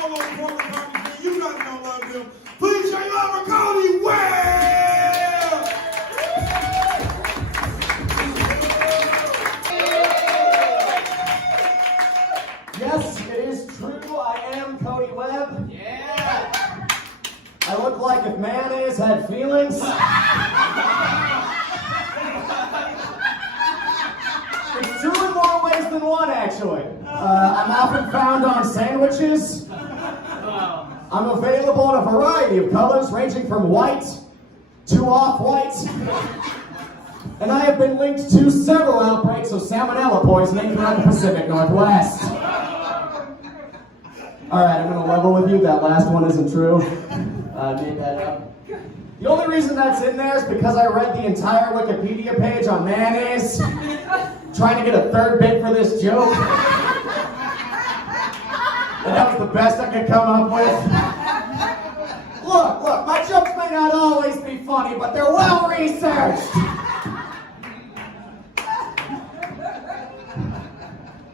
all those former congressmen, you guys don't love them. Please show your love for Cody Webb! Yes, it is true. I am Cody Webb. Yeah. I look like if mayonnaise had feelings. It's true in more ways than one, actually. I'm often found on sandwiches. I'm available in a variety of colors, ranging from white to off-white. And I have been linked to several outbreaks of salmonella poisoning throughout the Pacific Northwest. All right, I'm going to level with you. That last one isn't true. I made that up. The only reason that's in there is because I read the entire Wikipedia page on mayonnaise, trying to get a third bit for this joke. And that was the best I could come up with. Look, my jokes may not always be funny, but they're well researched.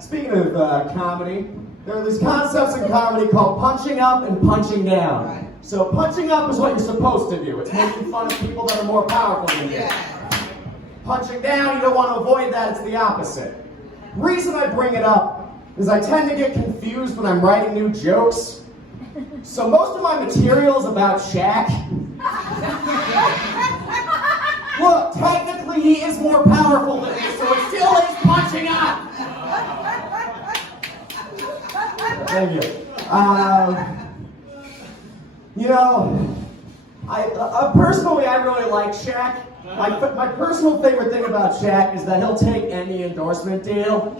Speaking of comedy, there are these concepts in comedy called punching up and punching down. So punching up is what you're supposed to do. It's making fun of people that are more powerful than you. Punching down, you don't want to avoid that, it's the opposite. The reason I bring it up is I tend to get confused when I'm writing new jokes. So most of my material is about Shaq. Look, technically he is more powerful than me, so it still is punching up. Thank you. Personally, I really like Shaq. My personal favorite thing about Shaq is that he'll take any endorsement deal.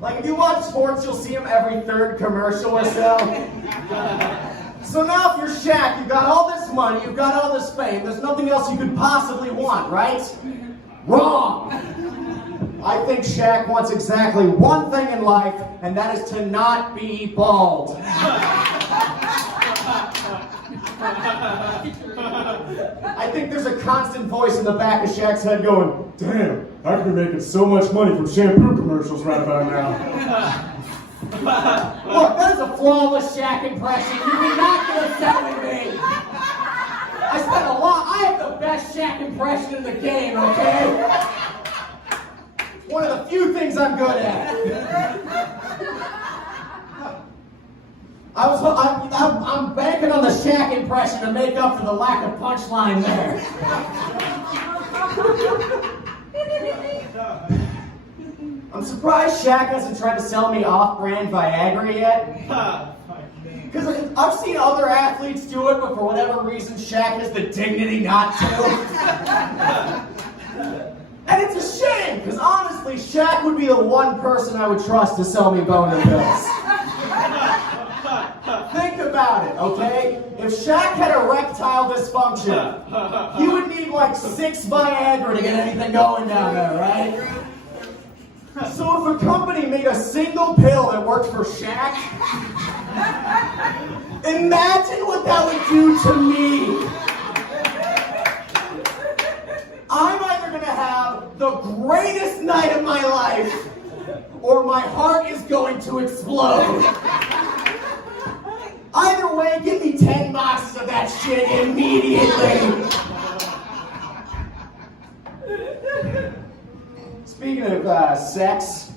Like, if you watch sports, you'll see him every third commercial or so. So now if you're Shaq, you've got all this money, you've got all this fame, there's nothing else you could possibly want, right? Wrong! I think Shaq wants exactly one thing in life, and that is to not be bald. I think there's a constant voice in the back of Shaq's head going, damn, I could be making so much money from shampoo commercials right about now. Look, that is a flawless Shaq impression. You did not get upset with me. I have the best Shaq impression in the game, okay? One of the few things I'm good at. I'm banking on the Shaq impression to make up for the lack of punchline there. I'm surprised Shaq hasn't tried to sell me off-brand Viagra yet. Because I've seen other athletes do it, but for whatever reason, Shaq has the dignity not to. And it's a shame, because honestly, Shaq would be the one person I would trust to sell me boner pills. Think about it, okay? If Shaq had erectile dysfunction, he would need like 6 Viagra to get anything going down there, right? So if a company made a single pill that worked for Shaq, imagine what that would do to me. I'm either going to have the greatest night of my life, or my heart is going to explode. Either way, give me 10 boxes of that shit immediately. Speaking of sex,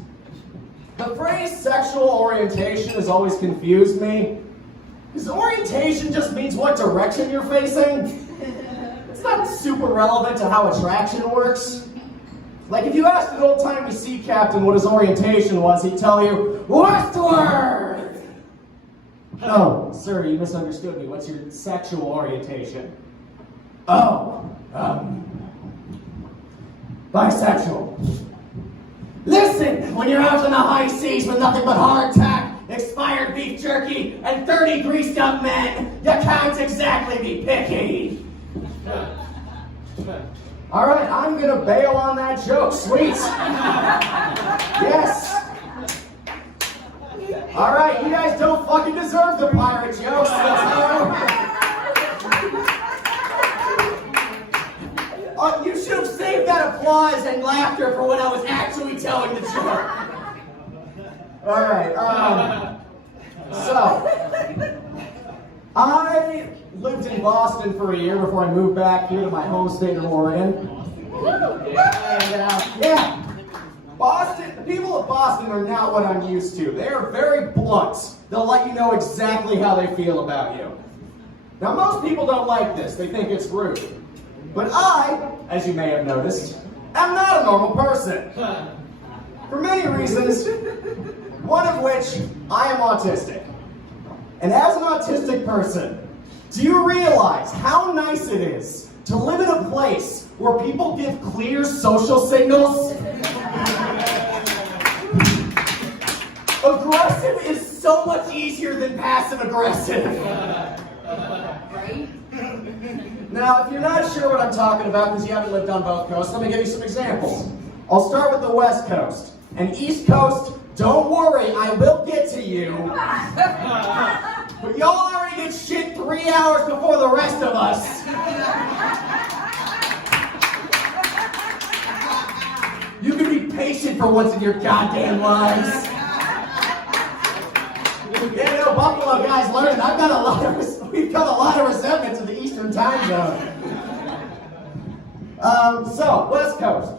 the phrase sexual orientation has always confused me. Because orientation just means what direction you're facing. It's not super relevant to how attraction works. Like if you asked an old-timey sea captain what his orientation was, he'd tell you, westward! Oh, sir, you misunderstood me. What's your sexual orientation? Oh, bisexual. Listen, when you're out in the high seas with nothing but hardtack, expired beef jerky, and 30 greased-up men, you can't exactly be picky. All right, I'm gonna bail on that joke, sweet. Yes. All right, you guys don't fucking deserve the pirate jokes. You should have saved that applause and laughter for when I was actually telling the joke. All right. So, I lived in Boston for a year before I moved back here to my home state of Oregon. And Boston, the people of Boston are not what I'm used to. They are very blunt. They'll let you know exactly how they feel about you. Now, most people don't like this. They think it's rude. But I, as you may have noticed, am not a normal person. For many reasons, one of which I am autistic. And as an autistic person, do you realize how nice it is to live in a place where people give clear social signals? Aggressive is so much easier than passive aggressive. Right? Now, if you're not sure what I'm talking about because you haven't lived on both coasts, let me give you some examples. I'll start with the West Coast. And East Coast, don't worry, I will get to you. But y'all already get shit 3 hours before the rest of us. You can be patient for once in your goddamn lives. Yeah, no, Buffalo guys learned. We've got a lot of resentment to the Eastern time zone. So, West Coast.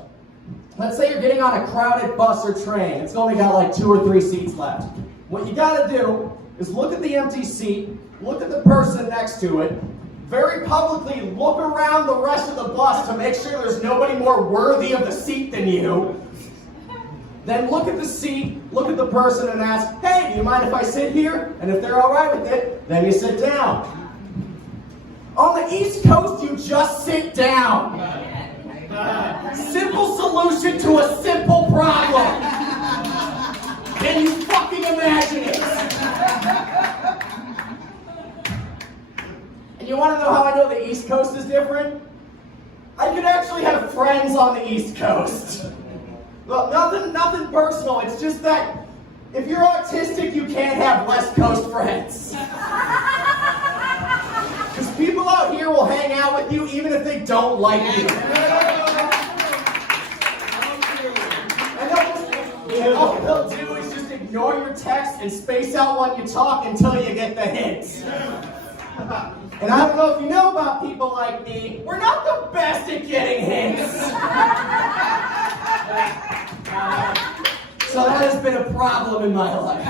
Let's say you're getting on a crowded bus or train. It's only got like 2 or 3 seats left. What you gotta do is look at the empty seat, look at the person next to it, very publicly look around the rest of the bus to make sure there's nobody more worthy of the seat than you. Then look at the seat, look at the person and ask, hey, do you mind if I sit here? And if they're all right with it, then you sit down. On the East Coast, you just sit down. Simple solution to a simple problem. Can you fucking imagine it? And you want to know how I know the East Coast is different? I could actually have friends on the East Coast. Well, nothing personal. It's just that if you're autistic, you can't have West Coast friends. Because people out here will hang out with you even if they don't like you. And all they'll do is just ignore your text and space out when you talk until you get the hint. And I don't know if you know about people like me, we're not the best at getting hints. So that has been a problem in my life.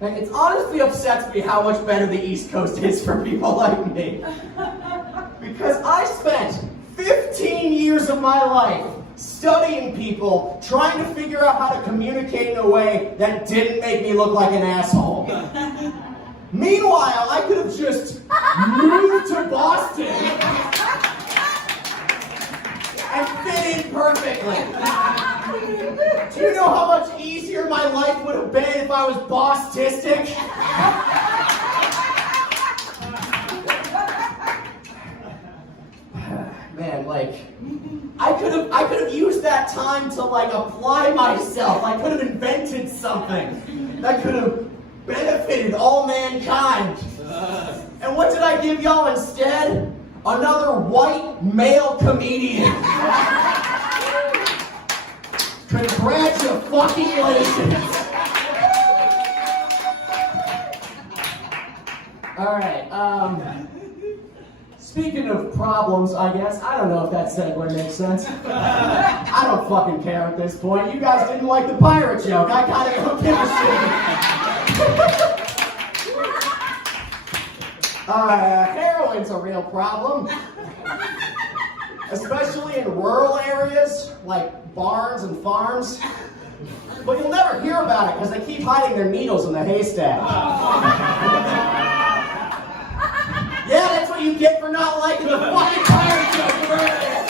And it honestly upsets me how much better the East Coast is for people like me. Because I spent 15 years of my life studying people, trying to figure out how to communicate in a way that didn't make me look like an asshole. Meanwhile, I could have just moved to Boston and fit in perfectly. Do you know how much easier my life would have been if I was boss-tistic? Man, like, I could have used that time to like apply myself. I could have invented something that could have benefited all mankind. And what did I give y'all instead? Another white male comedian. Congratulations. Alright, speaking of problems, I guess, I don't know if that segue makes sense. I don't fucking care at this point. You guys didn't like the pirate joke. I kinda don't give a shit. Heroin's a real problem. Especially in rural areas, like barns and farms. But you'll never hear about it because they keep hiding their needles in the haystack. Yeah, that's what you get for not liking the fucking pirate joke earlier.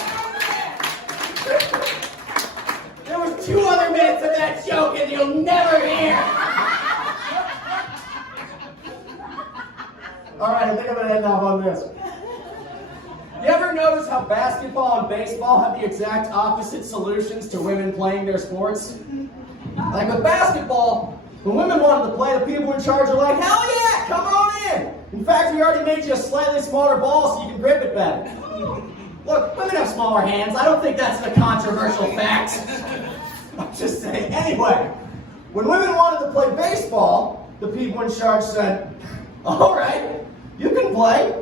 There was 2 other minutes of that joke and you'll never hear. Alright, I think I'm gonna end off on this. You ever notice how basketball and baseball have the exact opposite solutions to women playing their sports? Like with basketball, when women wanted to play, the people in charge are like, hell yeah, come on in. In fact, we already made you a slightly smaller ball so you can grip it better. Look, women have smaller hands. I don't think that's a controversial fact. I'm just saying. Anyway, When women wanted to play baseball, the people in charge said, all right, you can play,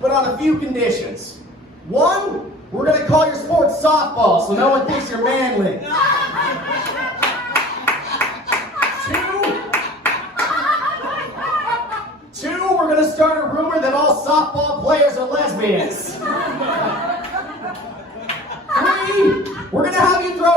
but on a few conditions. One, we're going to call your sport softball so no one thinks you're manly. Two, we're going to start a rumor that all softball players are lesbians. Three, we're going to have you throw